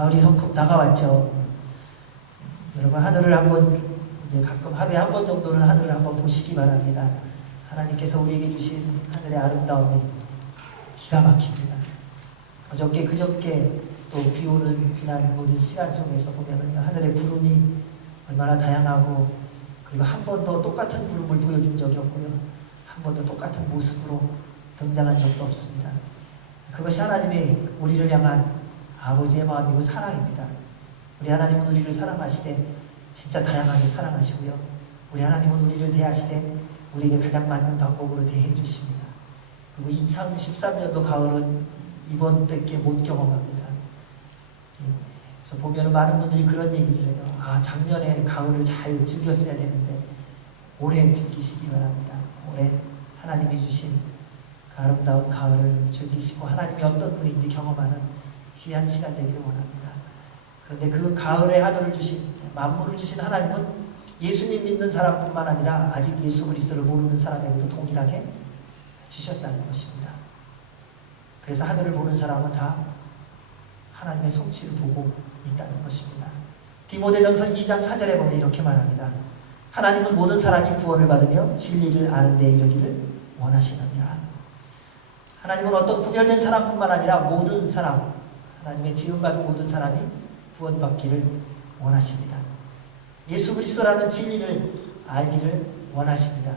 가을이 성큼 다가왔죠. 여러분 하늘을 한번 이제 가끔 하루에 한 번 정도는 하늘을 한번 보시기 바랍니다. 하나님께서 우리에게 주신 하늘의 아름다움이 기가 막힙니다. 어저께 그저께 또 비 오는 지난 모든 시간 속에서 보면은 하늘의 구름이 얼마나 다양하고, 그리고 한 번도 똑같은 구름을 보여준 적이 없고요. 한 번도 똑같은 모습으로 등장한 적도 없습니다. 그것이 하나님의 우리를 향한 아버지의 마음이고 사랑입니다. 우리 하나님은 우리를 사랑하시되 진짜 다양하게 사랑하시고요. 우리 하나님은 우리를 대하시되 우리에게 가장 맞는 방법으로 대해 주십니다. 그리고 2013년도 가을은 이번밖에 못 경험합니다. 그래서 보면 많은 분들이 그런 얘기를 해요. 작년에 가을을 잘 즐겼어야 되는데 올해 즐기시기 바랍니다. 올해 하나님이 주신 그 아름다운 가을을 즐기시고 하나님이 어떤 분인지 경험하는 귀한 시간 되기를 원합니다. 그런데 그 가을의 하늘을 주신, 만물을 주신 하나님은 예수님 믿는 사람뿐만 아니라 아직 예수 그리스도를 모르는 사람에게도 동일하게 주셨다는 것입니다. 그래서 하늘을 보는 사람은 다 하나님의 성취를 보고 있다는 것입니다. 디모데전서 2장 4절에 보면 이렇게 말합니다. 하나님은 모든 사람이 구원을 받으며 진리를 아는 데 이르기를 원하시느니라. 하나님은 어떤 구별된 사람뿐만 아니라 모든 사람, 하나님의 지음받은 모든 사람이 구원받기를 원하십니다. 예수 그리스도라는 진리를 알기를 원하십니다.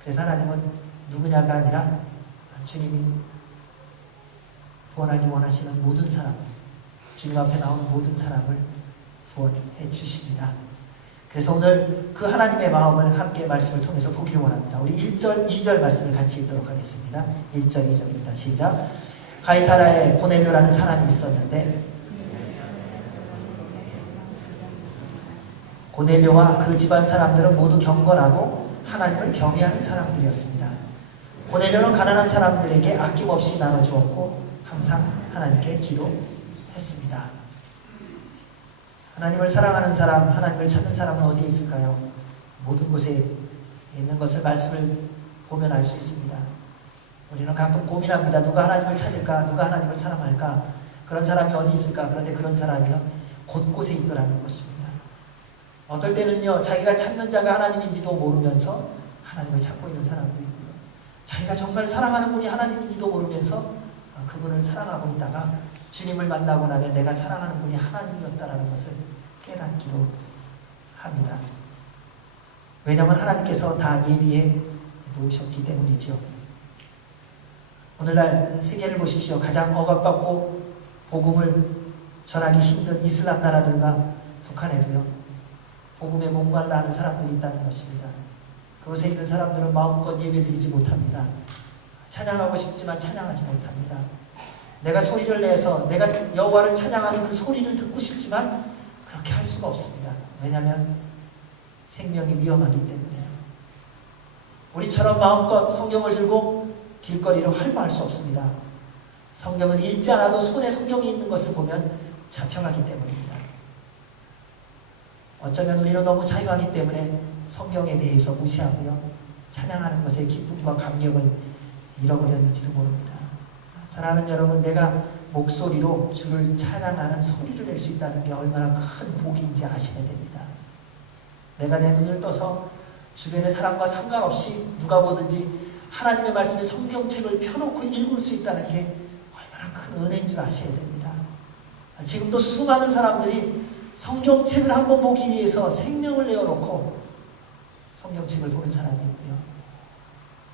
그래서 하나님은 누구냐가 아니라 주님이 구원하기 원하시는 모든 사람, 주님 앞에 나오는 모든 사람을 구원해 주십니다. 그래서 오늘 그 하나님의 마음을 함께 말씀을 통해서 보기를 원합니다. 우리 1절, 2절 말씀을 같이 읽도록 하겠습니다. 1절, 2절입니다. 시작. 가이사라에 고넬료라는 사람이 있었는데 고넬료와 그 집안 사람들은 모두 경건하고 하나님을 경외하는 사람들이었습니다. 고넬료는 가난한 사람들에게 아낌없이 나눠주었고 항상 하나님께 기도했습니다. 하나님을 사랑하는 사람, 하나님을 찾는 사람은 어디에 있을까요? 모든 곳에 있는 것을 말씀을 보면 알 수 있습니다. 우리는 가끔 고민합니다. 누가 하나님을 찾을까? 누가 하나님을 사랑할까? 그런 사람이 어디 있을까? 그런데 그런 사람이요, 곳곳에 있더라는 것입니다. 어떨 때는요, 자기가 찾는 자가 하나님인지도 모르면서 하나님을 찾고 있는 사람도 있고요. 자기가 정말 사랑하는 분이 하나님인지도 모르면서 그분을 사랑하고 있다가 주님을 만나고 나면 내가 사랑하는 분이 하나님이었다는 것을 깨닫기도 합니다. 왜냐하면 하나님께서 다 예비해 놓으셨기 때문이죠. 오늘날 세계를 보십시오. 가장 억압받고 복음을 전하기 힘든 이슬람 나라들과 북한에도요, 복음에 목말라 하는 사람들이 있다는 것입니다. 그곳에 있는 사람들은 마음껏 예배드리지 못합니다. 찬양하고 싶지만 찬양하지 못합니다. 내가 소리를 내서 내가 여호와를 찬양하는 그 소리를 듣고 싶지만 그렇게 할 수가 없습니다. 왜냐하면 생명이 위험하기 때문에요. 우리처럼 마음껏 성경을 들고 길거리를 활보할 수 없습니다. 성경은 읽지 않아도 손에 성경이 있는 것을 보면 잡혀가기 때문입니다. 어쩌면 우리는 너무 자유하기 때문에 성경에 대해서 무시하고요, 찬양하는 것에 기쁨과 감격을 잃어버렸는지도 모릅니다. 사랑하는 여러분, 내가 목소리로 주를 찬양하는 소리를 낼 수 있다는 게 얼마나 큰 복인지 아시면 됩니다. 내가 내 눈을 떠서 주변의 사람과 상관없이 누가 보든지 하나님의 말씀의 성경책을 펴놓고 읽을 수 있다는 게 얼마나 큰 은혜인 줄 아셔야 됩니다. 지금도 수많은 사람들이 성경책을 한번 보기 위해서 생명을 내어놓고 성경책을 보는 사람이 있고요,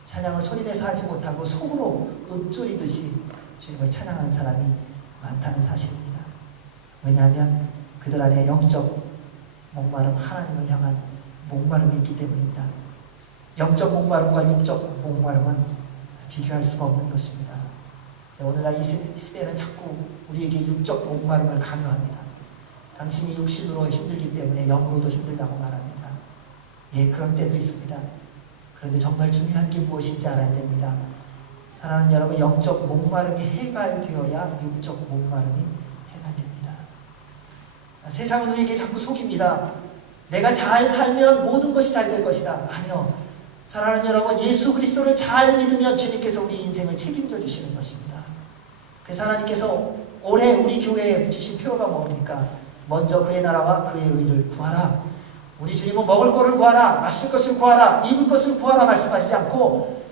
찬양을 소리내서 하지 못하고 속으로 읊조리듯이 주님을 찬양하는 사람이 많다는 사실입니다. 왜냐하면 그들 안에 영적 목마름, 하나님을 향한 목마름이 있기 때문입니다. 영적 목마름과 육적 목마름은 비교할 수가 없는 것입니다. 오늘날 이 시대는 자꾸 우리에게 육적 목마름을 강요합니다. 당신이 육신으로 힘들기 때문에 영으로도 힘들다고 말합니다. 예, 그런 때도 있습니다. 그런데 정말 중요한 게 무엇인지 알아야 됩니다. 사랑하는 여러분, 영적 목마름이 해갈되어야 육적 목마름이 해갈됩니다. 세상은 우리에게 자꾸 속입니다. 내가 잘 살면 모든 것이 잘 될 것이다. 아니요. 사랑하는 여러분, 예수 그리스도를 잘 믿으면 주님께서 우리 인생을 책임져 주시는 것입니다. 그래서 하나님께서 올해 우리 교회에 주신 표가 뭡니까? 먼저 그의 나라와 그의 의를 구하라. 우리 주님은 먹을 것을 구하라, 마실 것을 구하라, 입을 것을 구하라 말씀하시지 않고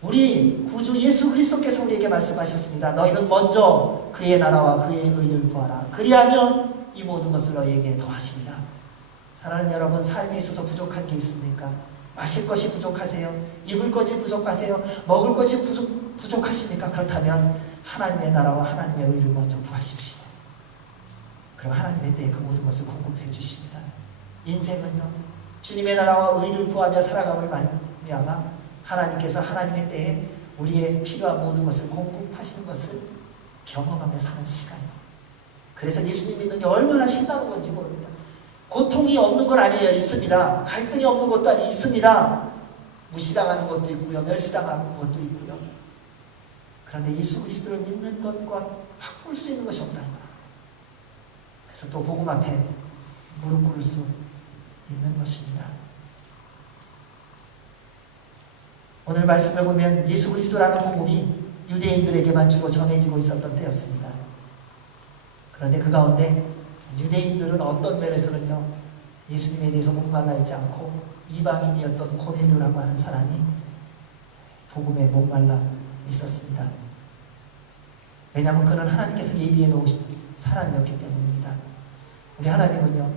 우리 구주 예수 그리스도께서 우리에게 말씀하셨습니다. 너희는 먼저 그의 나라와 그의 의를 구하라. 그리하면 이 모든 것을 너희에게 더하시리라. 사랑하는 여러분, 삶에 있어서 부족한 게 있습니까? 마실 것이 부족하세요? 입을 것이 부족하세요? 먹을 것이 부족하십니까? 그렇다면 하나님의 나라와 하나님의 의를 먼저 구하십시오. 그럼 하나님의 때에 그 모든 것을 공급해 주십니다. 인생은요, 주님의 나라와 의를 구하며 살아감을 말미암아 하나님께서 하나님의 때에 우리의 필요한 모든 것을 공급하시는 것을 경험하며 사는 시간이에요. 그래서 예수님 믿는 게 얼마나 신나는 건지 모릅니다. 고통이 없는 건 아니에요. 있습니다. 갈등이 없는 것도 아니에요. 있습니다. 무시당하는 것도 있고요. 멸시당하는 것도 있고요. 그런데 예수 그리스도를 믿는 것과 바꿀 수 있는 것이 없다는 거예요. 그래서 또 복음 앞에 무릎 꿇을 수 있는 것입니다. 오늘 말씀을 보면 예수 그리스도라는 복음이 유대인들에게만 주로 전해지고 있었던 때였습니다. 그런데 그 가운데 유대인들은 어떤 면에서는요, 예수님에 대해서 목말라 있지 않고 이방인이었던 고넬료라고 하는 사람이 복음에 목말라 있었습니다. 왜냐하면 그는 하나님께서 예비해 놓으신 사람이었기 때문입니다. 우리 하나님은요,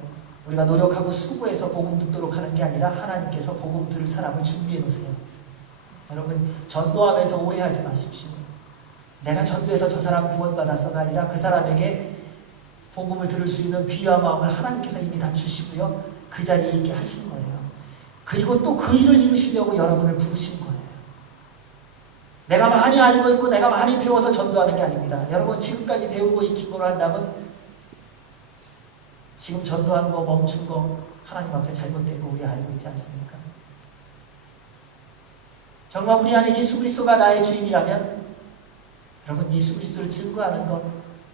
우리가 노력하고 수고해서 복음 듣도록 하는 게 아니라 하나님께서 복음 들을 사람을 준비해 놓으세요. 여러분, 전도하면서 오해하지 마십시오. 내가 전도해서 저 사람 구원받았어가 아니라 그 사람에게 복음을 들을 수 있는 귀한 마음을 하나님께서 이미 다 주시고요, 그 자리에 있게 하시는 거예요. 그리고 또 그 일을 이루시려고 여러분을 부르신 거예요. 내가 많이 알고 있고 내가 많이 배워서 전도하는 게 아닙니다. 여러분, 지금까지 배우고 익힌 거로 한다면 지금 전도한 거 멈춘 거 하나님 앞에 잘못된 거 우리 알고 있지 않습니까? 정말 우리 안에 예수 그리스도가 나의 주인이라면 여러분, 예수 그리스도를 증거하는 거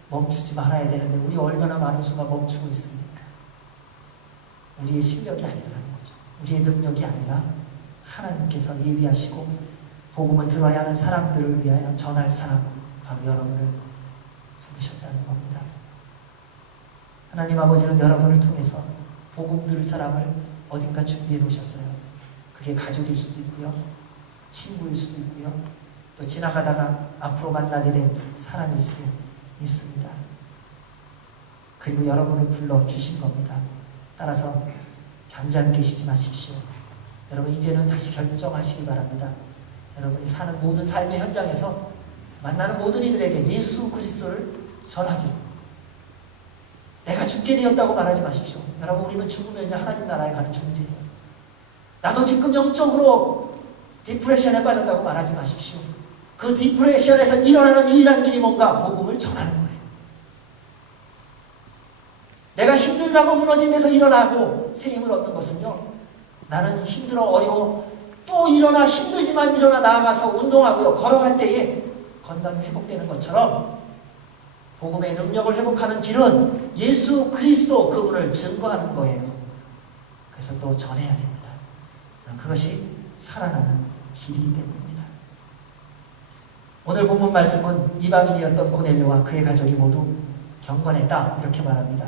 멈추지 말아야 되는데 우리 얼마나 많은 수가 멈추고 있습니까? 우리의 실력이 아니라는 거죠. 우리의 능력이 아니라 하나님께서 예비하시고 복음을 들어야 하는 사람들을 위하여 전할 사람, 바로 여러분을 부르셨다는 겁니다. 하나님 아버지는 여러분을 통해서 복음 들을 사람을 어딘가 준비해 놓으셨어요. 그게 가족일 수도 있고요, 친구일 수도 있고요, 또 지나가다가 앞으로 만나게 된 사람일 수도 있습니다. 그리고 여러분을 불러주신 겁니다. 따라서 잠잠히 계시지 마십시오. 여러분, 이제는 다시 결정하시기 바랍니다. 여러분이 사는 모든 삶의 현장에서 만나는 모든 이들에게 예수 그리스도를 전하기로. 내가 죽게 되었다고 말하지 마십시오. 여러분, 우리는 죽으면 하나님 나라에 가는 존재예요. 나도 지금 영적으로 디프레션에 빠졌다고 말하지 마십시오. 그 디프레션에서 일어나는 유일한 길이 뭔가? 복음을 전하는 거예요. 내가 힘들다고 무너진 데서 일어나고 새 힘을 얻는 것은요, 나는 힘들어 어려워 또 일어나 힘들지만 일어나 나아가서 운동하고요, 걸어갈 때에 건강이 회복되는 것처럼 복음의 능력을 회복하는 길은 예수 그리스도 그분을 증거하는 거예요. 그래서 또 전해야 됩니다. 그것이 살아나는 길이기 때문입니다. 오늘 본문 말씀은 이방인이었던 고넬료와 그의 가족이 모두 경건했다, 이렇게 말합니다.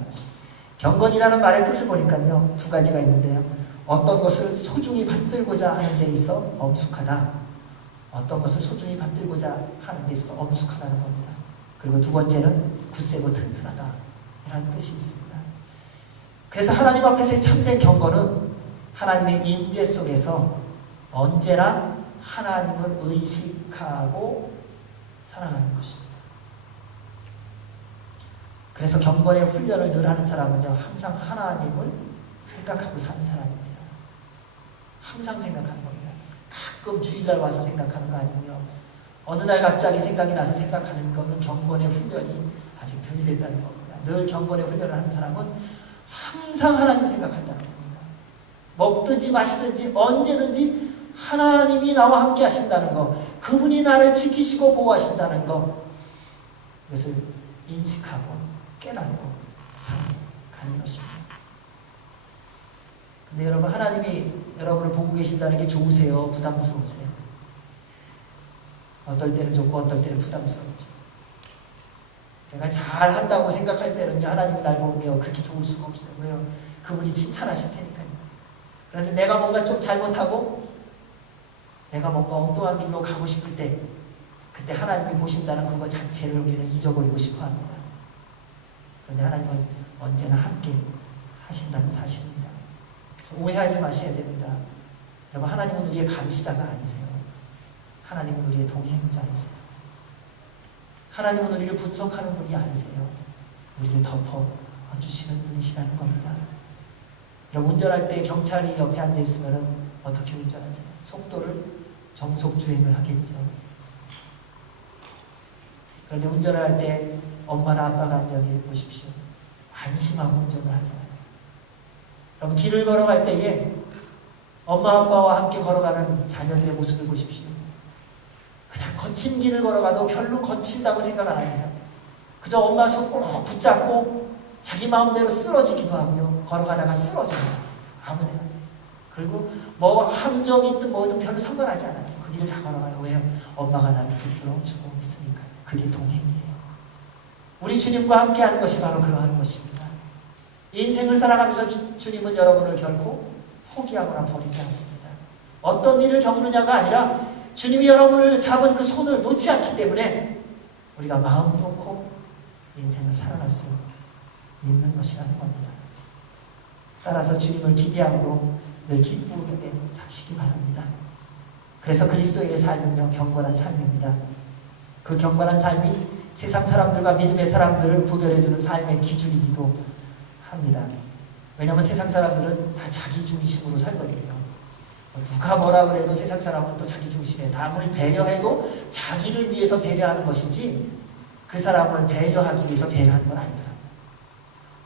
경건이라는 말의 뜻을 보니까요, 두 가지가 있는데요. 어떤 것을 소중히 받들고자 하는 데 있어 엄숙하다. 어떤 것을 소중히 받들고자 하는 데 있어 엄숙하다는 겁니다. 그리고 두 번째는 굳세고 튼튼하다, 이라는 뜻이 있습니다. 그래서 하나님 앞에서의 참된 경건은 하나님의 임재 속에서 언제나 하나님을 의식하고 살아가는 것입니다. 그래서 경건의 훈련을 늘 하는 사람은요, 항상 하나님을 생각하고 사는 사람입니다. 항상 생각하는 겁니다. 가끔 주일날 와서 생각하는 거 아니고요, 어느 날 갑자기 생각이 나서 생각하는 것은 경건의 훈련이 아직 덜 됐다는 겁니다. 늘 경건의 훈련을 하는 사람은 항상 하나님을 생각한다는 겁니다. 먹든지 마시든지 언제든지 하나님이 나와 함께 하신다는 것, 그분이 나를 지키시고 보호하신다는 것, 이것을 인식하고 깨닫고 살아가는 것입니다. 근데 여러분, 하나님이 여러분을 보고 계신다는 게 좋으세요? 부담스러우세요? 어떨 때는 좋고 어떨 때는 부담스럽죠. 내가 잘한다고 생각할 때는요, 하나님이 날 보며 그렇게 좋을 수가 없어요. 왜요? 그분이 칭찬하실 테니까요. 그런데 내가 뭔가 좀 잘못하고 내가 뭔가 엉뚱한 길로 가고 싶을 때 그때 하나님이 보신다는 그거 자체를 우리는 잊어버리고 싶어 합니다. 그런데 하나님은 언제나 함께 하신다는 사실입니다. 그래서 오해하지 마셔야 됩니다. 여러분, 하나님은 우리의 감시자가 아니세요. 하나님은 우리의 동행자이세요. 하나님은 우리를 분석하는 분이 아니세요. 우리를 덮어주시는 분이시라는 겁니다. 여러분, 운전할 때 경찰이 옆에 앉아있으면 어떻게 운전하세요? 속도를 정속 주행을 하겠죠. 그런데 운전을 할 때 엄마나 아빠가 앉아 보십시오. 안심하고 운전을 하잖아요. 여러분, 길을 걸어갈 때에 엄마 아빠와 함께 걸어가는 자녀들의 모습을 보십시오. 그냥 거친 길을 걸어가도 별로 거친다고 생각 안 해요. 그저 엄마 손 꼭 붙잡고 자기 마음대로 쓰러지기도 하고요. 걸어가다가 쓰러져요. 아무데나. 그리고 뭐 함정이 있든 뭐든 별로 상관하지 않아요. 그 길을 다 걸어가요. 왜요? 엄마가 나를 붙들어주고 있으니까. 그게 동행이에요. 우리 주님과 함께하는 것이 바로 그러한 것입니다. 인생을 살아가면서 주님은 여러분을 결코 포기하거나 버리지 않습니다. 어떤 일을 겪느냐가 아니라 주님이 여러분을 잡은 그 손을 놓지 않기 때문에 우리가 마음 놓고 인생을 살아갈 수 있는 것이라는 겁니다. 따라서 주님을 기대함으로 늘 기쁘게 사시기 바랍니다. 그래서 그리스도인의 삶은요, 경건한 삶입니다. 그 경건한 삶이 세상 사람들과 믿음의 사람들을 구별해주는 삶의 기준이기도 합니다. 왜냐하면 세상 사람들은 다 자기 중심으로 살거든요. 누가 뭐라 그래도 세상 사람은 또 자기 중심에 남을 배려해도 자기를 위해서 배려하는 것이지 그 사람을 배려하기 위해서 배려하는 건 아니더라고요.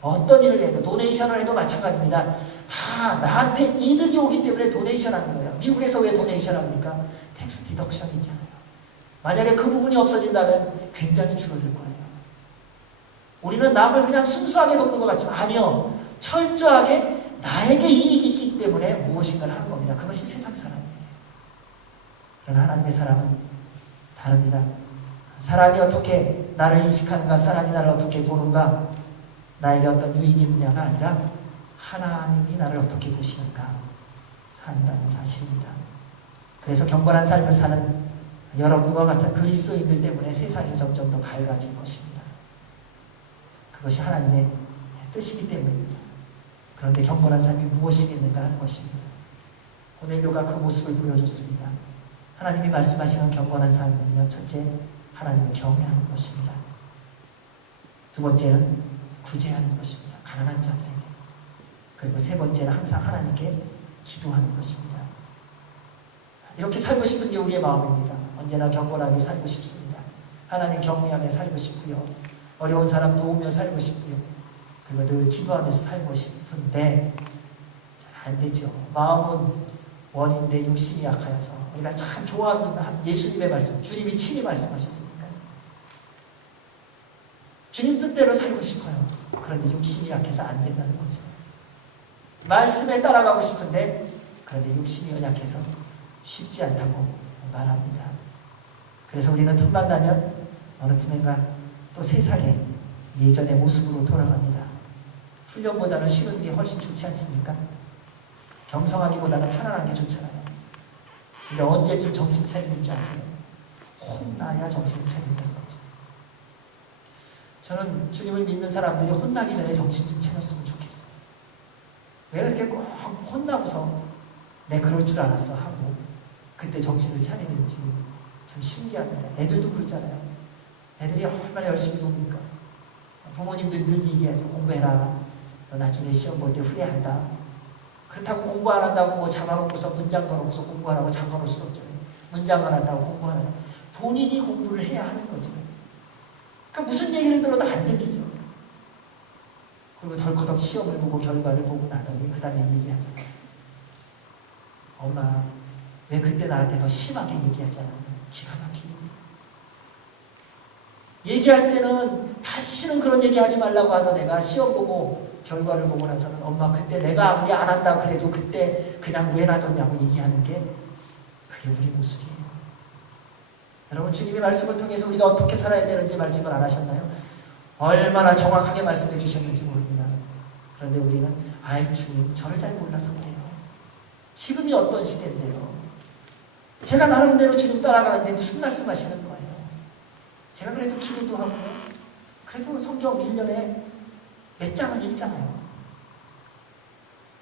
어떤 일을 해도 도네이션을 해도 마찬가지입니다. 다 나한테 이득이 오기 때문에 도네이션 하는 거예요. 미국에서 왜 도네이션 합니까? 텍스 디덕션이 있잖아요. 만약에 그 부분이 없어진다면 굉장히 줄어들 거예요. 우리는 남을 그냥 순수하게 돕는 것 같지만 아니요. 철저하게 나에게 이익이 있기 때문에 무엇인가를 하는 겁니다. 그것이 세상 사람이에요. 그러나 하나님의 사람은 다릅니다. 사람이 어떻게 나를 인식하는가, 사람이 나를 어떻게 보는가, 나에게 어떤 유익이 있느냐가 아니라 하나님이 나를 어떻게 보시는가 산다는 사실입니다. 그래서 경건한 삶을 사는 여러분과 같은 그리스도인들 때문에 세상이 점점 더 밝아진 것입니다. 그것이 하나님의 뜻이기 때문입니다. 그런데 경건한 삶이 무엇이겠는가 하는 것입니다. 고넬료가 그 모습을 보여줬습니다. 하나님이 말씀하시는 경건한 삶은요, 첫째, 하나님을 경외하는 것입니다. 두 번째는 구제하는 것입니다. 가난한 자들에게. 그리고 세 번째는 항상 하나님께 기도하는 것입니다. 이렇게 살고 싶은 게 우리의 마음입니다. 언제나 경건하게 살고 싶습니다. 하나님 경외하며 살고 싶고요. 어려운 사람 도우며 살고 싶고요. 그리고 늘 기도하면서 살고 싶은데 잘 안 되죠. 마음은 원인데 욕심이 약하여서 우리가 참 좋아하는 예수님의 말씀, 주님이 친히 말씀하셨으니까 주님 뜻대로 살고 싶어요. 그런데 욕심이 약해서 안 된다는 거죠. 말씀에 따라가고 싶은데 그런데 욕심이 연약해서 쉽지 않다고 말합니다. 그래서 우리는 틈만 나면 어느 틈인가 또 세상에 예전의 모습으로 돌아갑니다. 훈련보다는 쉬는 게 훨씬 좋지 않습니까? 경성하기보다는 편안한 게 좋잖아요. 근데 언제쯤 정신 차리는 줄 아세요? 혼나야 정신 차리는 거죠. 저는 주님을 믿는 사람들이 혼나기 전에 정신 좀 차렸으면 좋겠어요. 왜 그렇게 꼭 혼나고서 내 그럴 줄 알았어 하고 그때 정신을 차리는지 참 신기합니다. 애들도 그러잖아요. 애들이 얼마나 열심히 놉니까? 부모님들 늘 얘기하죠. 공부해라. 너 나중에 시험 볼 때 후회한다. 그렇다고 공부 안 한다고 뭐 잡아놓고서 문장 넣어놓고서 공부하라고 잡아놓을 수 없죠. 문장 안 한다고 공부하라고. 본인이 공부를 해야 하는 거죠. 그러니까 무슨 얘기를 들어도 안 들리죠. 그리고 덜커덕 시험을 보고 결과를 보고 나더니 그 다음에 얘기하잖아요. 엄마 왜 그때 나한테 더 심하게 얘기하지 않았나? 기가 막히게 얘기할 때는 다시는 그런 얘기 하지 말라고 하던 애가 시험 보고 결과를 보고 나서는 엄마 그때 내가 아무리 안 한다 그래도 그때 그냥 왜 놔뒀냐고 얘기하는 게 그게 우리 모습이에요. 여러분 주님의 말씀을 통해서 우리가 어떻게 살아야 되는지 말씀을 안 하셨나요? 얼마나 정확하게 말씀해 주셨는지 모릅니다. 그런데 우리는 아이 주님 저를 잘 몰라서 그래요. 지금이 어떤 시대인데요. 제가 나름대로 주님 따라가는데 무슨 말씀하시는 거예요. 제가 그래도 기도도 하고요. 그래도 성경 1년에 몇 장은 읽잖아요.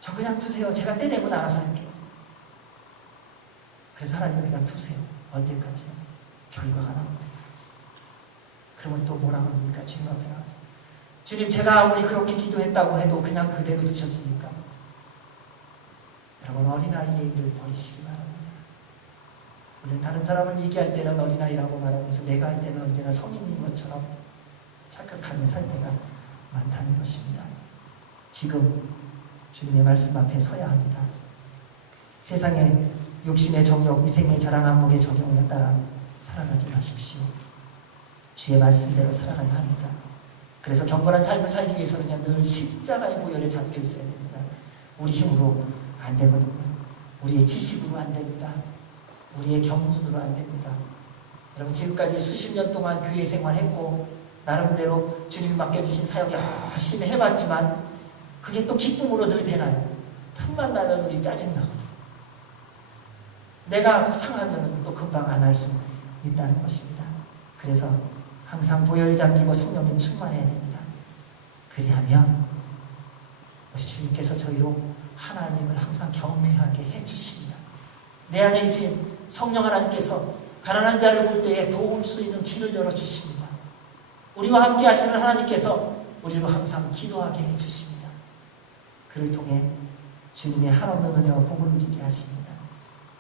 저 그냥 두세요. 제가 때 되고 알아서 할게요. 그래서 하나님은 그냥 두세요. 언제까지요? 결과가 나올 때까지. 그러면 또 뭐라 그럽니까? 주님 앞에 나와서 주님 제가 아무리 그렇게 기도했다고 해도 그냥 그대로 두셨습니까? 여러분 어린아이의 일을 버리시기 바랍니다. 우리는 다른 사람을 얘기할 때는 어린아이라고 말하면서 내가 할 때는 언제나 성인인 것처럼 착각하며 살 때가 많다는 것입니다. 지금 주님의 말씀 앞에 서야 합니다. 세상의 욕심의 정욕, 이생의 자랑, 안목의 정욕에 따라 살아가지 마십시오. 주의 말씀대로 살아가야 합니다. 그래서 경건한 삶을 살기 위해서는 늘 십자가의 보혈에 잡혀 있어야 됩니다. 우리 힘으로 안 되거든요. 우리의 지식으로 안 됩니다. 우리의 경륜으로 안 됩니다. 여러분 지금까지 수십 년 동안 교회 생활했고 나름대로 주님이 맡겨주신 사역 열심히 해봤지만 그게 또 기쁨으로 늘 되나요? 틈만 나면 우리 짜증나거든. 내가 상하면 또 금방 안 할 수 있다는 것입니다. 그래서 항상 보혈에 잠기고 성령님 충만해야 됩니다. 그리하면 우리 주님께서 저희로 하나님을 항상 경외하게 해주십니다. 내 안에 계신 성령 하나님께서 가난한 자를 볼 때에 도울 수 있는 길을 열어주십니다. 우리와 함께 하시는 하나님께서 우리로 항상 기도하게 해주십니다. 그를 통해 주님의 한없는 은혜와 복을 누리게 하십니다.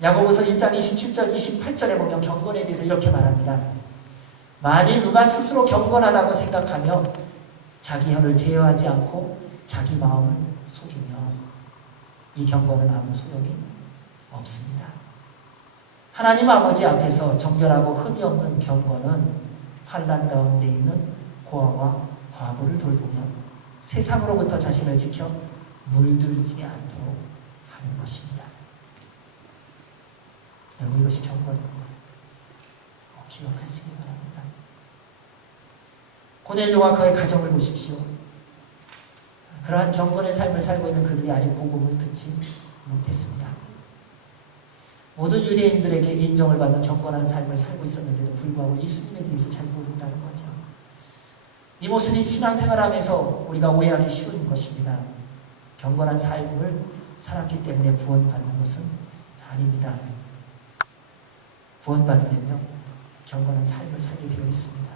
야고보서 1장 27절 28절에 보면 경건에 대해서 이렇게 말합니다. 만일 누가 스스로 경건하다고 생각하며 자기 혀를 제어하지 않고 자기 마음을 속이면 이 경건은 아무 소용이 없습니다. 하나님 아버지 앞에서 정결하고 흠이 없는 경건은 환난 가운데 있는 고아와 과부를 돌보며 세상으로부터 자신을 지켜 물들지 않도록 하는 것입니다. 여러분 이것이 경건입니다. 기억하시기 바랍니다. 고넬료와 그의 가정을 보십시오. 그러한 경건의 삶을 살고 있는 그들이 아직 복음을 듣지 못했습니다. 모든 유대인들에게 인정을 받는 경건한 삶을 살고 있었는데도 불구하고 예수님에 대해서 잘 모른다는 거죠. 이 모습이 신앙생활하면서 우리가 오해하기 쉬운 것입니다. 경건한 삶을 살았기 때문에 구원받는 것은 아닙니다. 구원받으면요 경건한 삶을 살게 되어 있습니다.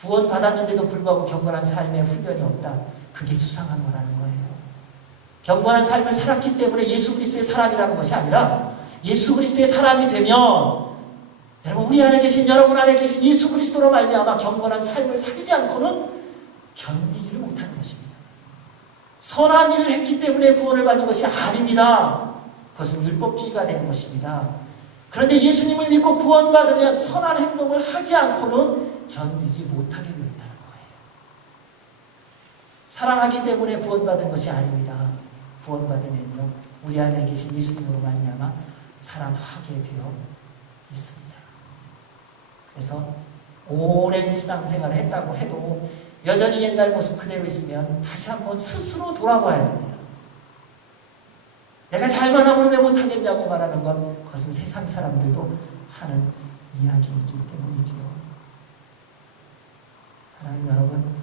구원받았는데도 불구하고 경건한 삶의 훈련이 없다. 그게 수상한 거라는 거예요. 경건한 삶을 살았기 때문에 예수 그리스도의 사람이라는 것이 아니라 예수 그리스도의 사람이 되면 여러분 우리 안에 계신 여러분 안에 계신 예수 그리스도로 말미암아 경건한 삶을 살지 않고는 견디지를 못하는 것입니다. 선한 일을 했기 때문에 구원을 받는 것이 아닙니다. 그것은 율법주의가 되는 것입니다. 그런데 예수님을 믿고 구원받으면 선한 행동을 하지 않고는 견디지 못하게 된다는 거예요. 사랑하기 때문에 구원받은 것이 아닙니다. 구원받으면요 우리 안에 계신 예수님으로 말미암아 사랑하게 되어 있습니다. 그래서 오랜 신앙생활을 했다고 해도 여전히 옛날 모습 그대로 있으면 다시 한번 스스로 돌아봐야 됩니다. 내가 잘만 하면 왜 못하겠냐고 말하는 건 그것은 세상 사람들도 하는 이야기이기 때문이지요. 사랑하는 여러분,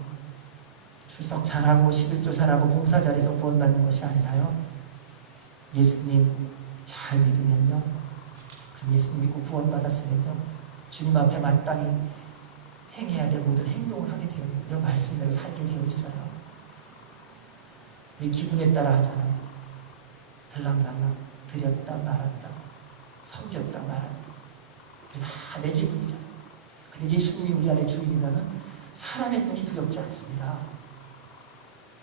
출석 잘하고 11조 잘하고 봉사 잘해서 구원받는 것이 아니라요. 예수님 잘 믿으면요. 그럼 예수님 믿고 구원받았으면요. 주님 앞에 마땅히 행해야 될 모든 행동을 하게 되어 있고요. 말씀대로 살게 되어 있어요. 우리 기분에 따라 하잖아요. 들락날락, 드렸다 말았다, 섬겼다 말았다. 다 내 기분이잖아요. 근데 예수님이 우리 안에 주인이라면 사람의 눈이 두렵지 않습니다.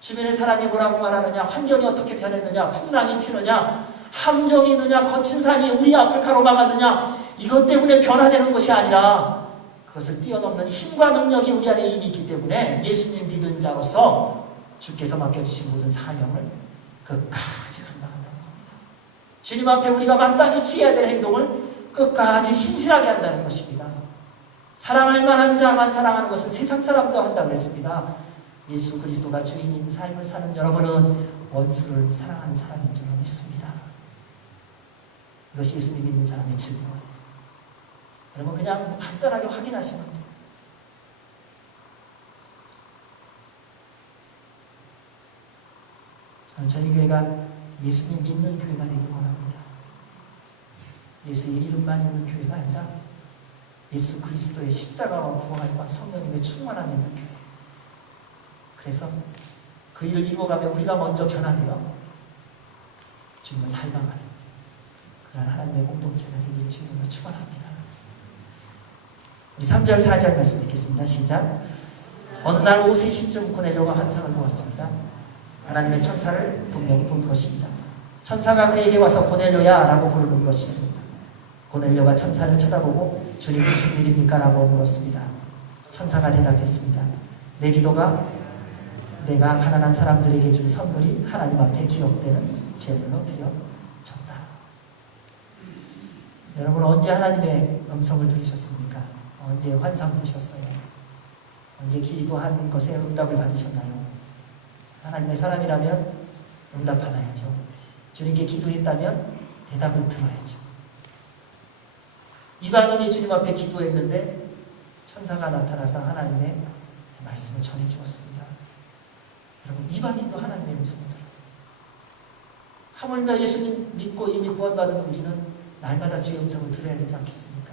주변의 사람이 뭐라고 말하느냐, 환경이 어떻게 변했느냐, 풍랑이 치느냐, 함정이 있느냐, 거친 산이 우리 앞을 가로막았느냐, 이것 때문에 변화되는 것이 아니라 그것을 뛰어넘는 힘과 능력이 우리 안에 이미 있기 때문에 예수님 믿은 자로서 주께서 맡겨주신 모든 사명을 끝까지 감당한다는 겁니다. 주님 앞에 우리가 마땅히 취해야 될 행동을 끝까지 신실하게 한다는 것입니다. 사랑할 만한 자만 사랑하는 것은 세상 사람도 한다 그랬습니다. 예수 그리스도가 주인인 삶을 사는 여러분은 원수를 사랑하는 사람인 줄 믿습니다. 이것이 예수님 믿는 사람의 증거. 여러분 그냥 간단하게 확인하시면 돼요. 저는 저희 교회가 예수님 믿는 교회가 되길 원합니다. 예수의 이름만 있는 교회가 아니라 예수 그리스도의 십자가와 부활과 성령님의 충만함이 있는 교회. 그래서 그 일을 이루어가며 우리가 먼저 변화되어 주님을 닮아가는 그런 하나님의 공동체가 되기를 주님으로 축원합니다. 우리 3절 4절 말씀 읽겠습니다. 시작. 어느 날 오후 3시쯤 고넬료가 환상을 보았습니다. 하나님의 천사를 분명히 본 것입니다. 천사가 그에게 와서 고넬료야 라고 부르는 것입니다. 고넬료가 천사를 쳐다보고 주님 무슨 일입니까? 라고 물었습니다. 천사가 대답했습니다. 내 기도가 내가 가난한 사람들에게 준 선물이 하나님 앞에 기억되는 제물로 드려졌다. 여러분 언제 하나님의 음성을 들으셨습니까? 언제 환상 보셨어요? 언제 기도한 것에 응답을 받으셨나요? 하나님의 사람이라면 응답받아야죠. 주님께 기도했다면 대답을 들어야죠. 이방인이 주님 앞에 기도했는데 천사가 나타나서 하나님의 말씀을 전해주었습니다. 여러분 이방인도 하나님의 음성을 들어요. 하물며 예수님 믿고 이미 구원받은 우리는 날마다 주의 음성을 들어야 되지 않겠습니까?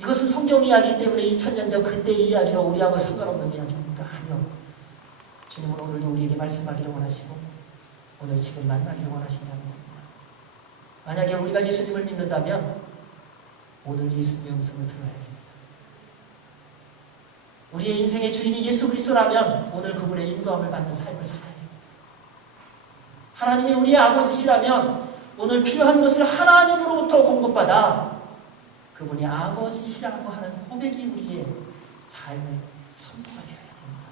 이것은 성경 이야기이기 때문에 2000년 전 그때의 이야기로 우리하고 상관없는 이야기입니까? 아니요. 주님은 오늘도 우리에게 말씀하기를 원하시고 오늘 지금 만나기를 원하신다는 겁니다. 만약에 우리가 예수님을 믿는다면 오늘 예수님의 음성을 들어야 됩니다. 우리의 인생의 주인이 예수 그리스도라면 오늘 그분의 인도함을 받는 삶을 살아야 됩니다. 하나님이 우리의 아버지시라면 오늘 필요한 것을 하나님으로부터 공급받아 그분이 아버지시라고 하는 고백이 우리의 삶의 선포가 되어야 됩니다.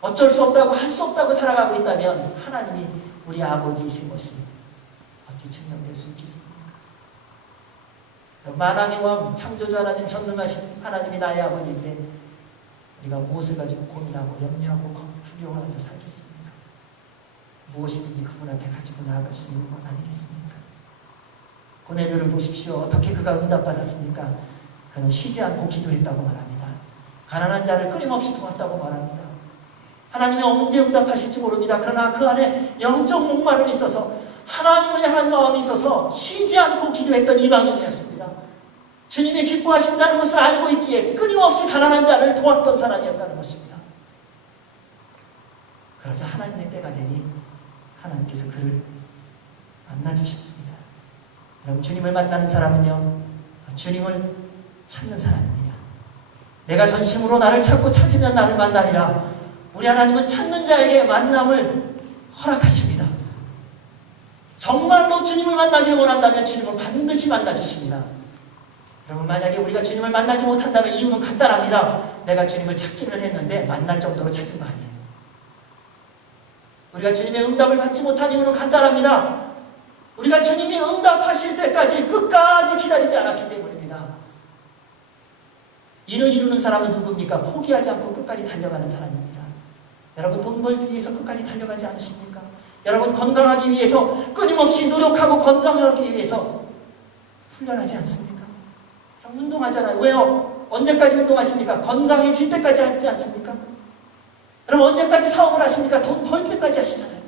어쩔 수 없다고 할 수 없다고 살아가고 있다면 하나님이 우리 아버지이신 것이 어찌 증명될 수 있겠습니까? 만왕의 왕 창조주 하나님 전능하신 하나님이 나의 아버지인데 우리가 무엇을 가지고 고민하고 염려하고 두려워하며 살겠습니까? 무엇이든지 그분 앞에 가지고 나아갈 수 있는 것 아니겠습니까? 고넬료를 보십시오. 어떻게 그가 응답받았습니까? 그는 쉬지 않고 기도했다고 말합니다. 가난한 자를 끊임없이 도왔다고 말합니다. 하나님이 언제 응답하실지 모릅니다. 그러나 그 안에 영적 목마름이 있어서 하나님을 향한 마음이 있어서 쉬지 않고 기도했던 이방인이었습니다. 주님이 기뻐하신다는 것을 알고 있기에 끊임없이 가난한 자를 도왔던 사람이었다는 것입니다. 그러자 하나님의 때가 되니 하나님께서 그를 만나주셨습니다. 여러분 주님을 만나는 사람은요 주님을 찾는 사람입니다. 내가 전심으로 나를 찾고 찾으면 나를 만나리라. 우리 하나님은 찾는 자에게 만남을 허락하십니다. 정말로 주님을 만나기를 원한다면 주님을 반드시 만나주십니다. 여러분 만약에 우리가 주님을 만나지 못한다면 이유는 간단합니다. 내가 주님을 찾기는 했는데 만날 정도로 찾은 거 아니에요. 우리가 주님의 응답을 받지 못한 이유는 간단합니다. 우리가 주님이 응답하실 때까지 끝까지 기다리지 않았기 때문입니다. 이를 이루는 사람은 누굽니까? 포기하지 않고 끝까지 달려가는 사람입니다. 여러분 돈 벌기 위해서 끝까지 달려가지 않으십니까? 여러분 건강하기 위해서 끊임없이 노력하고 건강하기 위해서 훈련하지 않습니까? 운동하잖아요. 왜요? 언제까지 운동하십니까? 건강해질 때까지 하지 않습니까? 여러분 언제까지 사업을 하십니까? 돈 벌 때까지 하시잖아요.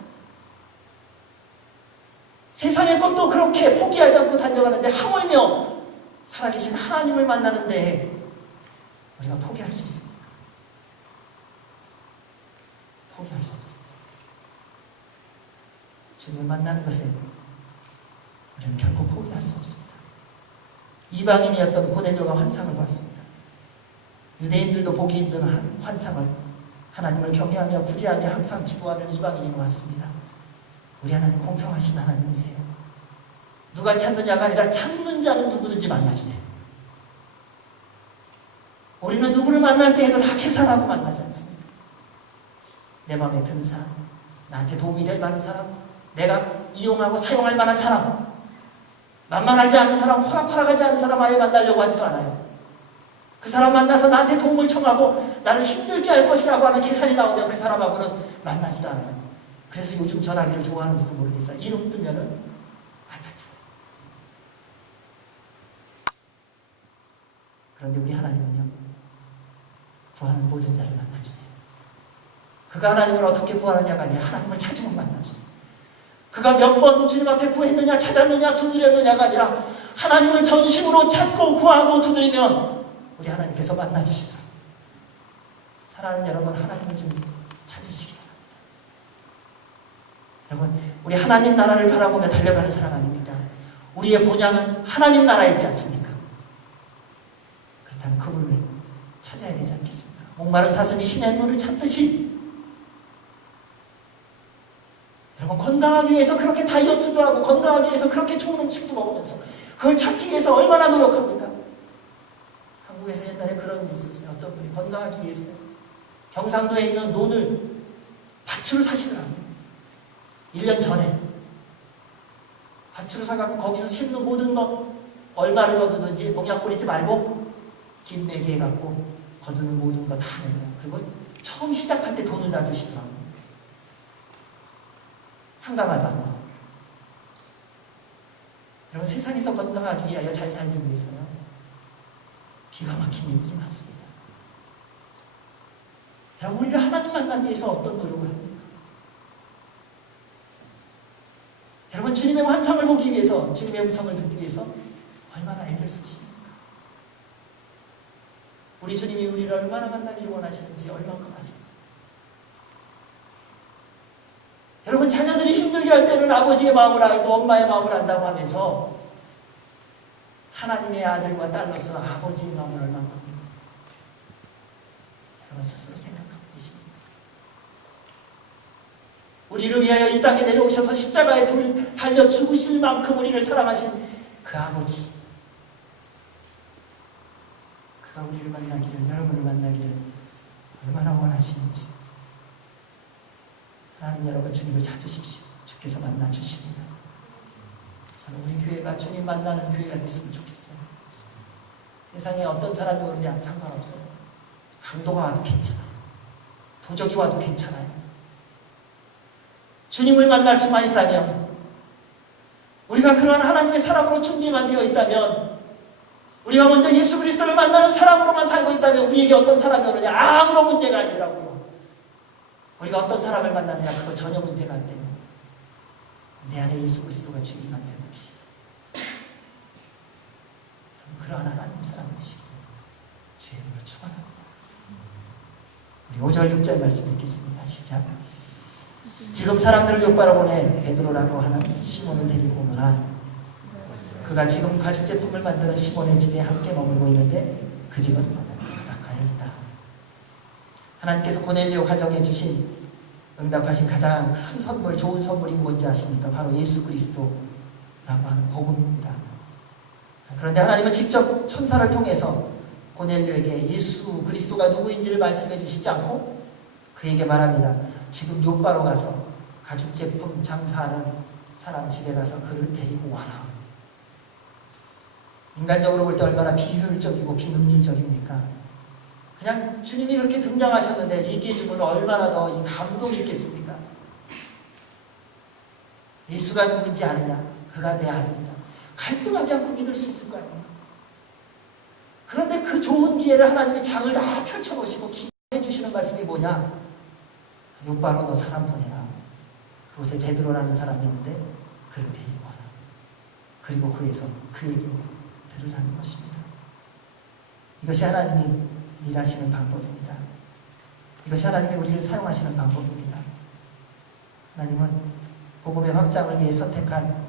세상의 것도 그렇게 포기하지 않고 달려가는데 하물며 살아계신 하나님을 만나는데 우리가 포기할 수 있습니까? 포기할 수 없습니다. 주님을 만나는 것에 우리는 결코 포기할 수 없습니다. 이방인이었던 고넬료가 환상을 봤습니다. 유대인들도 보기 힘든 환상을 하나님을 경외하며 구제하며 항상 기도하는 이방인이 왔습니다. 우리 하나님 공평하신 하나님이세요. 누가 찾느냐가 아니라 찾는 자는 누구든지 만나주세요. 우리는 누구를 만날 때에도 다 계산하고 만나지 않습니까? 내 마음에 드는 사람, 나한테 도움이 될 만한 사람, 내가 이용하고 사용할 만한 사람 만만하지 않은 사람, 호락호락하지 않은 사람 아예 만나려고 하지도 않아요. 그 사람 만나서 나한테 도움을 청하고 나를 힘들게 할 것이라고 하는 계산이 나오면 그 사람하고는 만나지도 않아요. 그래서 요즘 전화기를 좋아하는지도 모르겠어요. 이름 뜨면은 안 받죠. 그런데 우리 하나님은요, 구하는 모든 자를 만나주세요. 그가 하나님을 어떻게 구하느냐가 아니라 하나님을 찾으면 만나주세요. 그가 몇 번 주님 앞에 구했느냐, 찾았느냐, 두드렸느냐가 아니라 하나님을 전심으로 찾고 구하고 두드리면 우리 하나님께서 만나주시더라고요. 사랑하는 여러분, 하나님을 좀 찾으시기 바랍니다. 여러분, 우리 하나님 나라를 바라보며 달려가는 사람 아닙니까? 우리의 본향은 하나님 나라에 있지 않습니까? 그렇다면 그분을 찾아야 되지 않겠습니까? 목마른 사슴이 신의 물을 찾듯이 여러분, 건강하기 위해서 그렇게 다이어트도 하고 건강하기 위해서 그렇게 좋은 음식도 먹으면서 그걸 찾기 위해서 얼마나 노력합니까? 한국에서 옛날에 그런 일이 있었어요. 어떤 분이 건강하기 위해서 경상도에 있는 논을 밭으로 사시더라고요. 1년 전에 밭으로 사갖고 거기서 심는 모든 것 얼마를 거두든지 농약 뿌리지 말고 김매기 해갖고 거두는 모든 거 다 내고, 그리고 처음 시작할 때 돈을 다 주시더라고요. 한가하다. 여러분, 세상에서 건강하기 위하여 잘 살기 위해서요, 기가 막힌 일들이 많습니다. 여러분, 우리가 하나님 만나기 위해서 어떤 노력을 합니까? 여러분, 주님의 환상을 보기 위해서, 주님의 음성을 듣기 위해서 얼마나 애를 쓰십니까? 우리 주님이 우리를 얼마나 만나기를 원하시는지 얼마큼 아십니까? 여러분, 자녀들이 힘들게 할 때는 아버지의 마음을 알고 엄마의 마음을 안다고 하면서 하나님의 아들과 딸로서 아버지의 마음을 얼마큼 여러분 스스로 생각하고 계십니까? 우리를 위하여 이 땅에 내려오셔서 십자가에 달려 죽으실 만큼 우리를 사랑하신 그 아버지, 그가 우리를 만나기를, 여러분을 만나기를 얼마나 원하시는지. 사랑하는 여러분, 주님을 찾으십시오. 주께서 만나주십니다. 저는 우리 교회가 주님 만나는 교회가 됐으면 좋겠어요. 세상에 어떤 사람이 오느냐 상관없어요. 강도가 와도 괜찮아요. 도적이 와도 괜찮아요. 주님을 만날 수만 있다면, 우리가 그러한 하나님의 사람으로 준비만 되어 있다면, 우리가 먼저 예수 그리스도를 만나는 사람으로만 살고 있다면 우리에게 어떤 사람이 오느냐 아무런 문제가 아니더라고요. 우리가 어떤 사람을 만나느냐 그거 전혀 문제가 안 돼요. 내 안에 예수 그리스도가 주님만 되고 계시다. 그러한 하나님 사람 되시기 주의 이름으로 축원합니다. 우리 5절 6절 말씀 읽겠습니다. 시작. 지금 사람들을 욕바로 보내 베드로라고 하는 시몬을 데리고 오너라. 그가 지금 가죽 제품을 만드는 시몬의 집에 함께 머물고 있는데 그 집은 바닷가에 있다. 하나님께서 고넬료 가정에 주신, 응답하신 가장 큰 선물, 좋은 선물이 뭔지 아십니까? 바로 예수 그리스도라고 하는 복음입니다. 그런데 하나님은 직접 천사를 통해서 고넬료에게 예수 그리스도가 누구인지를 말씀해 주시지 않고 그에게 말합니다. 지금 요바로 가서 가죽 제품 장사하는 사람 집에 가서 그를 데리고 와라. 인간적으로 볼 때 얼마나 비효율적이고 비능률적입니까? 그냥 주님이 그렇게 등장하셨는데 얘기해 주면 얼마나 더 이 감동이 있겠습니까? 예수가 누군지 아느냐? 그가 내 아들이다. 갈등하지 않고 믿을 수 있을 거 아니에요? 그런데 그 좋은 기회를 하나님이 장을 다 펼쳐놓으시고 기회해 주시는 말씀이 뭐냐? 요바로 너 사람 보내라. 그곳에 베드로라는 사람이 있는데 그를 데리고 와라. 그리고 그에서 그에게 들으라는 것입니다. 이것이 하나님이 일하시는 방법입니다. 이것이 하나님이 우리를 사용하시는 방법입니다. 하나님은 복음의 확장을 위해 선택한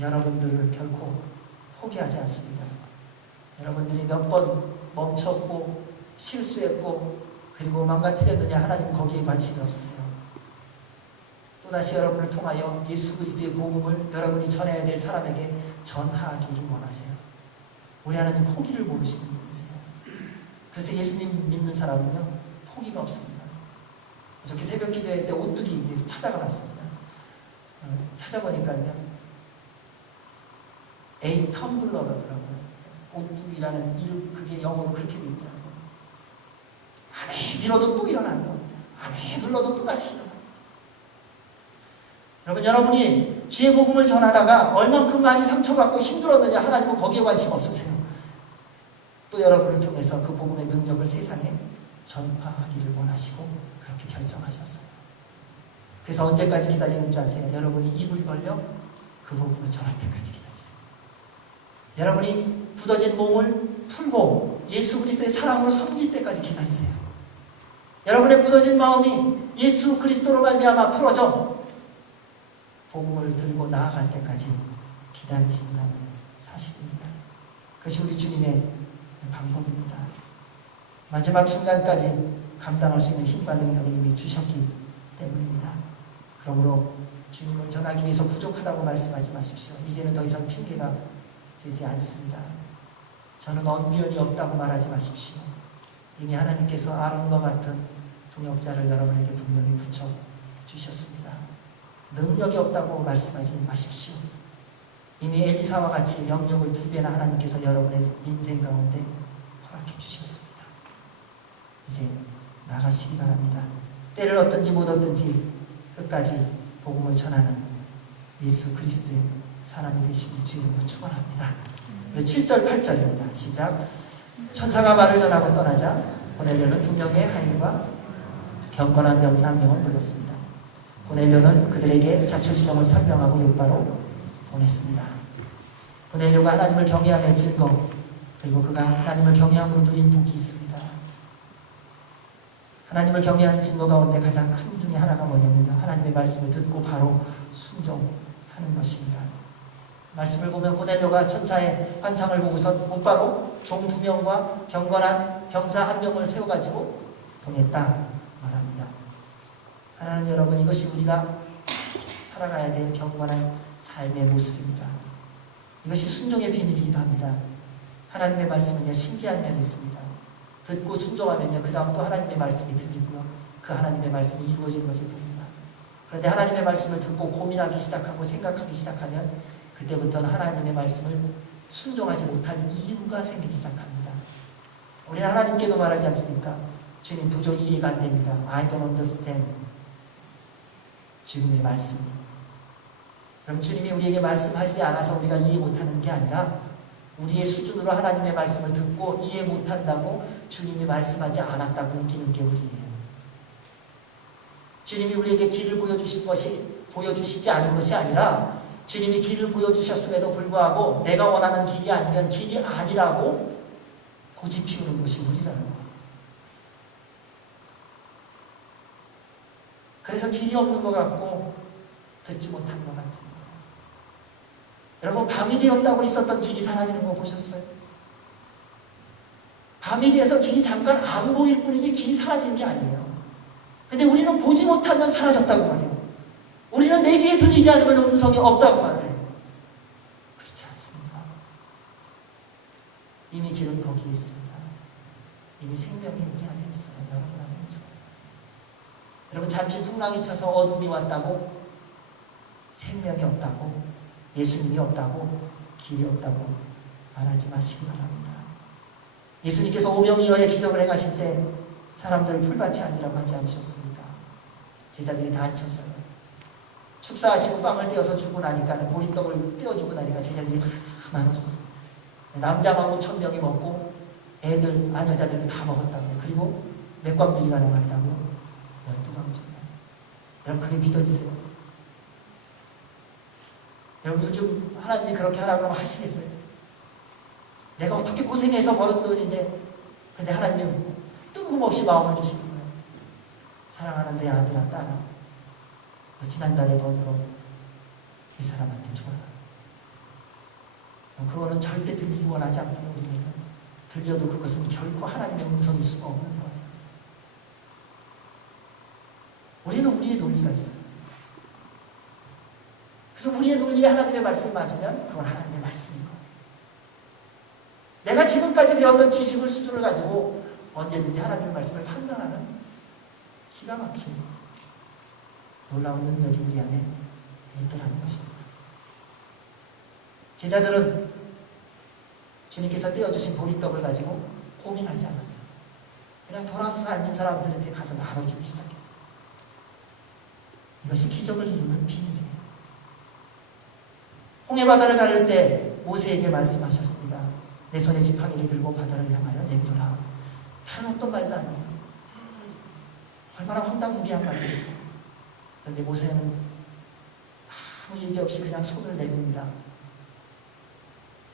여러분들을 결코 포기하지 않습니다. 여러분들이 몇 번 멈췄고 실수했고 그리고 망가뜨렸느냐, 하나님 거기에 관심이 없으세요. 또다시 여러분을 통하여 예수 그리스도의 복음을 여러분이 전해야 될 사람에게 전하기를 원하세요. 우리 하나님 포기를 모르시는 분이세요. 그래서 예수님 믿는 사람은요, 포기가 없습니다. 어저께 새벽 기도회 때 오뚜기 위해서 찾아가 봤습니다. 찾아보니까요, A 텀블러라더라고요. 오뚜기라는 이름, 그게 영어로 그렇게 돼 있더라고요. 아무리 빌어도 또 일어나는 거. 아무리 불러도 또 다시 일어나는 거. 여러분, 여러분이 주의 복음을 전하다가 얼만큼 많이 상처받고 힘들었느냐, 하나님은 거기에 관심 없으세요. 또 여러분을 통해서 그 복음의 능력을 세상에 전파하기를 원하시고 그렇게 결정하셨어요. 그래서 언제까지 기다리는 줄 아세요? 여러분이 입을 벌려 그 복음을 전할 때까지 기다리세요. 여러분이 굳어진 몸을 풀고 예수 그리스도의 사랑으로 섬길 때까지 기다리세요. 여러분의 굳어진 마음이 예수 그리스도로 말미암아 풀어져 복음을 들고 나아갈 때까지 기다리신다는 사실입니다. 그것이 우리 주님의 방법입니다. 마지막 순간까지 감당할 수 있는 힘과 능력을 이미 주셨기 때문입니다. 그러므로 주님을 전하기 위해서 부족하다고 말씀하지 마십시오. 이제는 더 이상 핑계가 되지 않습니다. 저는 언변이 없다고 말하지 마십시오. 이미 하나님께서 아론과 같은 동역자를 여러분에게 분명히 붙여주셨습니다. 능력이 없다고 말씀하지 마십시오. 이미 엘리사와 같이 영역을 2배나 하나님께서 여러분의 인생 가운데 허락해 주셨습니다. 이제 나가시기 바랍니다. 때를 얻든지 못 얻든지 끝까지 복음을 전하는 예수 그리스도의 사람이 되시길 주님으로 축원합니다. 7절 8절입니다. 시작. 천사가 말을 전하고 떠나자 고넬료는 2명의 하인과 경건한 병사 1명을 불렀습니다. 고넬료는 그들에게 자초지종을 설명하고 요바로 보냈습니다. 고넬료가 하나님을 경외하며 즐거워, 그리고 그가 하나님을 경외함으로 누린 복이 있습니다. 하나님을 경외하는 증거 가운데 가장 큰 중에 하나가 뭐냐면요, 하나님의 말씀을 듣고 바로 순종하는 것입니다. 말씀을 보면 고넬료가 천사의 환상을 보고서 곧바로 종 2명과 경건한 병사 1명을 세워가지고 보냈다 말합니다. 사랑하는 여러분, 이것이 우리가 살아가야 될 경건한 삶의 모습입니다. 이것이 순종의 비밀이기도 합니다. 하나님의 말씀은요, 신기한 면이 있습니다. 듣고 순종하면요, 그 다음 또 하나님의 말씀이 들리고요, 그 하나님의 말씀이 이루어지는 것을 봅니다. 그런데 하나님의 말씀을 듣고 고민하기 시작하고 생각하기 시작하면 그때부터는 하나님의 말씀을 순종하지 못할 이유가 생기기 시작합니다. 우리는 하나님께도 말하지 않습니까? 주님, 도저히 이해가 안 됩니다. I don't understand. 주님의 말씀. 그럼 주님이 우리에게 말씀하시지 않아서 우리가 이해 못하는 게 아니라 우리의 수준으로 하나님의 말씀을 듣고 이해 못한다고 주님이 말씀하지 않았다고 웃기는 게 우리예요. 주님이 우리에게 길을 보여주시지 않은 것이 아니라 주님이 길을 보여주셨음에도 불구하고 내가 원하는 길이 아니면 길이 아니라고 고집 피우는 것이 우리라는 거예요. 그래서 길이 없는 것 같고 듣지 못한 것 같은 거예요. 여러분, 밤이 되었다고 있었던 길이 사라지는 거 보셨어요? 밤이 되어서 길이 잠깐 안 보일 뿐이지 길이 사라진 게 아니에요. 근데 우리는 보지 못하면 사라졌다고 말해요. 우리는 내 귀에 들리지 않으면 음성이 없다고 말해요. 그렇지 않습니다. 이미 길은 거기에 있습니다. 이미 생명이 우리 안에 있어요. 여러분 안에 있어요. 여러분, 잠시 풍랑이 쳐서 어둠이 왔다고 생명이 없다고, 예수님이 없다고, 길이 없다고 말하지 마시기 바랍니다. 예수님께서 오병이어의 기적을 행하실 때 사람들을 풀밭에 앉으라고 하지 않으셨습니까? 제자들이 다 앉혔어요. 축사하시고 빵을 떼어서 주고 나니까, 보리떡을 떼어주고 나니까 제자들이 다 나눠줬어요. 남자하고 1000명이 먹고 애들, 아녀자들이 다 먹었다고요. 그리고 몇 광주리가 남았다고요? 12광주리. 여러분, 그게 믿어지세요? 여러분, 요즘 하나님이 그렇게 하라고 하면 하시겠어요? 내가 어떻게 고생해서 벌은 돈인데, 근데 하나님이 뜬금없이 마음을 주시는 거예요. 사랑하는 내 아들아, 딸아, 너 지난달에 번 거 이 사람한테 줘라. 그거는 절대 들리기 원하지 않고요. 우리는 들려도 그것은 결코 하나님의 음성일 수가 없는 거예요. 우리는 우리의 논리가 있어요. 그래서 우리의 논리에 하나님의 말씀이 맞으면 그건 하나님의 말씀인 거예요. 내가 지금까지 배웠던 지식을 수준을 가지고 언제든지 하나님의 말씀을 판단하는 기가 막힌 놀라운 능력이 우리 안에 있더라는 것입니다. 제자들은 주님께서 떼어주신 보리떡을 가지고 고민하지 않았어요. 그냥 돌아서서 앉은 사람들한테 가서 나눠주기 시작했어요. 이것이 기적을 이루는 비밀이에요. 홍해바다를 가를 때 모세에게 말씀하셨습니다. 내 손에 지팡이를 들고 바다를 향하여 내밀어라. 다른 어떤 말도 아니에요. 얼마나 황당무계한 말이에요. 그런데 모세는 아무 얘기 없이 그냥 손을 내밀니라.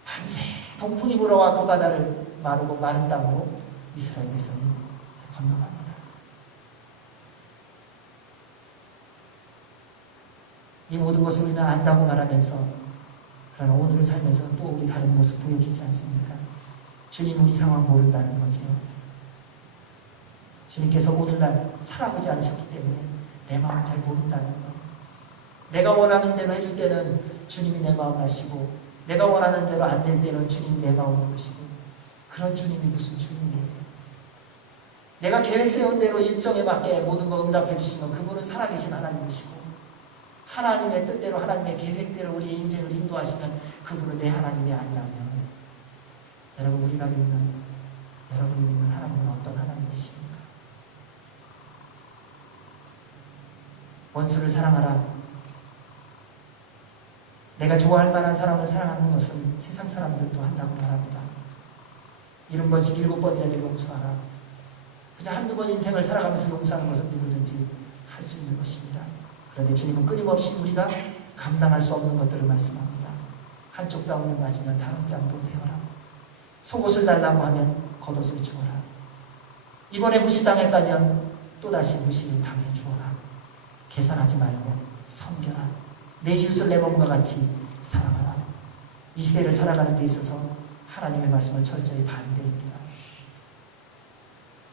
밤새 동풍이 불어와 그 바다를 마르고 마른 땅으로 이스라엘 백성이 건너갑니다. 이 모든 것을 우리는 안다고 말하면서 그러나 오늘을 살면서 또 우리 다른 모습 보여주지 않습니까? 주님 우리 상황 모른다는 거죠. 주님께서 오늘날 살아보지 않으셨기 때문에 내 마음 잘 모른다는 거. 내가 원하는 대로 해줄 때는 주님이 내 마음 아시고 내가 원하는 대로 안 될 때는 주님이 내 마음을 보시고 그런 주님이 무슨 주님이에요. 내가 계획 세운 대로 일정에 맞게 모든 거 응답해 주시면 그분은 살아계신 하나님이시고 하나님의 뜻대로 하나님의 계획대로 우리의 인생을 인도하시면 그분은 내 하나님이 아니라면 여러분 우리가 믿는 여러분이 믿는 하나님은 어떤 하나님이십니까? 원수를 사랑하라. 내가 좋아할 만한 사람을 사랑하는 것은 세상 사람들도 한다고 말합니다. 70번씩 7번이라도 용서하라. 그저 한두 번 인생을 살아가면서 용서하는 것은 누구든지 할 수 있는 것입니다. 그런데 주님은 끊임없이 우리가 감당할 수 없는 것들을 말씀합니다. 한쪽 뺨을 맞으면 다른 뺨도 대어라. 속옷을 달라고 하면 겉옷을 주어라. 이번에 무시당했다면 또다시 무시를 당해 주어라. 계산하지 말고 섬겨라. 내 이웃을 내 몸과 같이 사랑하라. 이 시대를 살아가는 데 있어서 하나님의 말씀은 철저히 반대입니다.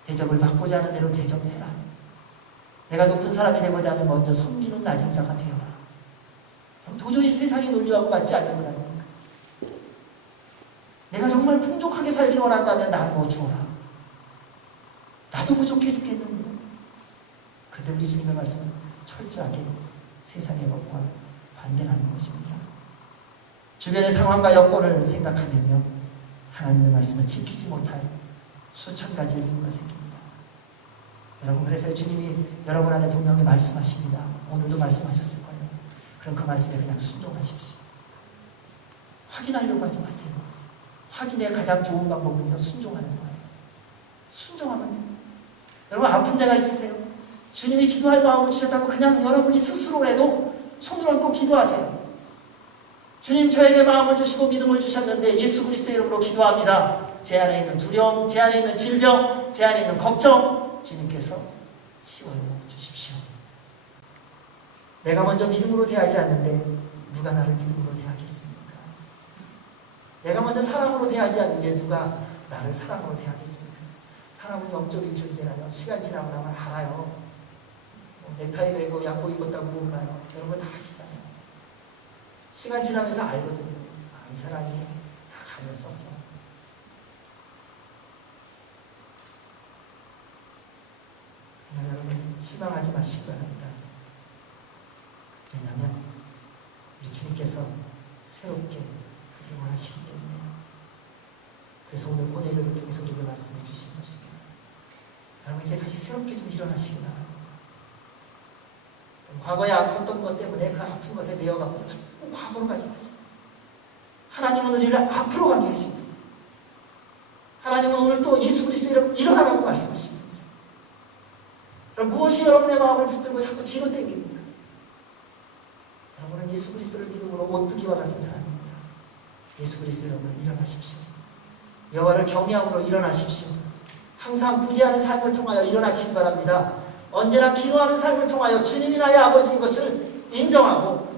대접을 받고자 하는 대로 대접해라. 내가 높은 사람이 되고자 하면 먼저 섬기는 낮은 자가 되어라. 도저히 세상의 논리하고 맞지 않는 것 아닙니까? 내가 정말 풍족하게 살기를 원한다면 나누어 주어라. 나도 부족해 죽겠는데. 그때 우리 주님의 말씀은 철저하게 세상의 것과 반대라는 것입니다. 주변의 상황과 여건을 생각하면요, 하나님의 말씀을 지키지 못할 수천 가지의 이유가 생깁니다. 여러분, 그래서 주님이 여러분 안에 분명히 말씀하십니다. 오늘도 말씀하셨을 거예요. 그럼 그 말씀에 그냥 순종하십시오. 확인하려고 하지 마세요. 확인의 가장 좋은 방법은요, 순종하는 거예요. 순종하면 돼요. 여러분, 아픈 데가 있으세요? 주님이 기도할 마음을 주셨다고 그냥 여러분이 스스로라도 손을 얹고 기도하세요. 주님, 저에게 마음을 주시고 믿음을 주셨는데 예수 그리스도의 이름으로 기도합니다. 제 안에 있는 두려움, 제 안에 있는 질병, 제 안에 있는 걱정 주님께서 치워 주십시오. 내가 먼저 믿음으로 대하지 않는데 누가 나를 믿음으로 대하겠습니까? 내가 먼저 사랑으로 대하지 않는데 누가 나를 사랑으로 대하겠습니까? 사람은 영적인 존재라요. 시간 지나고 나면 알아요. 넥타이 매고 양복 입었다고 모르나요? 여러분 다 아시잖아요. 시간 지나면서 알거든요. 아, 이 사람이 다 가면 썼어. 그러나 여러분 실망하지 마시기 바랍니다. 왜냐하면 우리 주님께서 새롭게 하기를 원하시기 때문에. 그래서 오늘 본예배를 통해서 우리에게 말씀해 주신 것입니다. 여러분 이제 다시 새롭게 좀 일어나시기 바랍니다. 과거에 아팠던 것 때문에 그 아픈 것에 매여가면서 자꾸 과거로 가지 마세요. 하나님은 우리를 앞으로 가게 하신 분. 하나님은 오늘 또 예수 그리스도 이름으로 일어나라고 말씀하신 분이세요. 그럼 무엇이 여러분의 마음을 붙들고 자꾸 뒤로 당깁니까? 여러분은 예수 그리스도를 믿음으로 오뚜기와 같은 사람입니다. 예수 그리스도 여러분 일어나십시오. 여호와를 경외함으로 일어나십시오. 항상 부재하는 삶을 통하여 일어나시기 바랍니다. 언제나 기도하는 삶을 통하여 주님이 나의 아버지인 것을 인정하고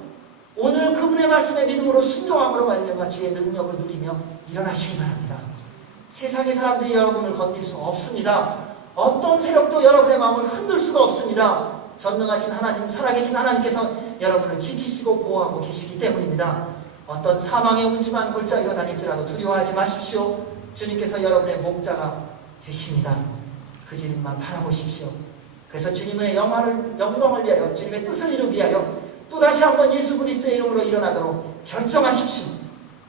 오늘 그분의 말씀에 믿음으로 순종함으로 말미암아 주의 능력을 누리며 일어나시기 바랍니다. 세상의 사람들이 여러분을 건들 수 없습니다. 어떤 세력도 여러분의 마음을 흔들 수가 없습니다. 전능하신 하나님, 살아계신 하나님께서 여러분을 지키시고 보호하고 계시기 때문입니다. 어떤 사망의 음침한 골짜기로 다닐지라도 두려워하지 마십시오. 주님께서 여러분의 목자가 되십니다. 그 주님만 바라보십시오. 그래서 주님의 영광을 위하여 주님의 뜻을 이루기 위하여 또다시 한번 예수 그리스도의 이름으로 일어나도록 결정하십시오.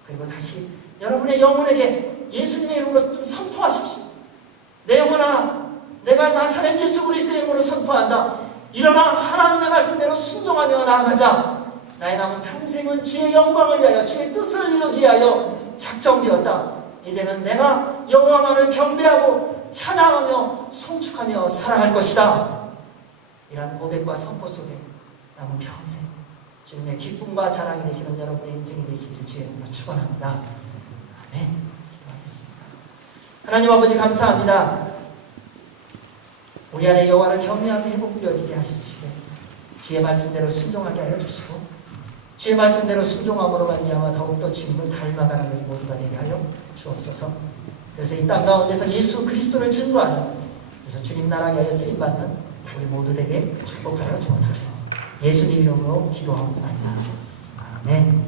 그리고 다시 여러분의 영혼에게 예수님의 이름으로 좀 선포하십시오. 내 영혼아, 내가 나사렛 예수 그리스도의 이름으로 선포한다. 일어나 하나님의 말씀대로 순종하며 나아가자. 나의 남은 평생은 주의 영광을 위하여 주의 뜻을 이루기 위하여 작정되었다. 이제는 내가 여호와만을 경배하고 찬양하며 송축하며 살아갈 것이다. 이러한 고백과 선포 속에 남은 평생 주님의 기쁨과 자랑이 되시는 여러분의 인생이 되시기를 주의 이름으로 축원합니다. 아멘. 기도하겠습니다. 하나님 아버지 감사합니다. 우리 안에 여호와를 경외하며 회복되어지게 하십시오. 주의 말씀대로 순종하게 하여 주시고 주의 말씀대로 순종함으로 말미암아 더욱더 주님을 닮아가는 우리 모두가 되게 하여 주옵소서. 그래서 이 땅 가운데서 예수 그리스도를 증거하는, 그래서 주님 나라에 하여 쓰임받는 우리 모두 되게 축복하여 주옵소서. 예수님 이름으로 기도하옵나이다. 아멘.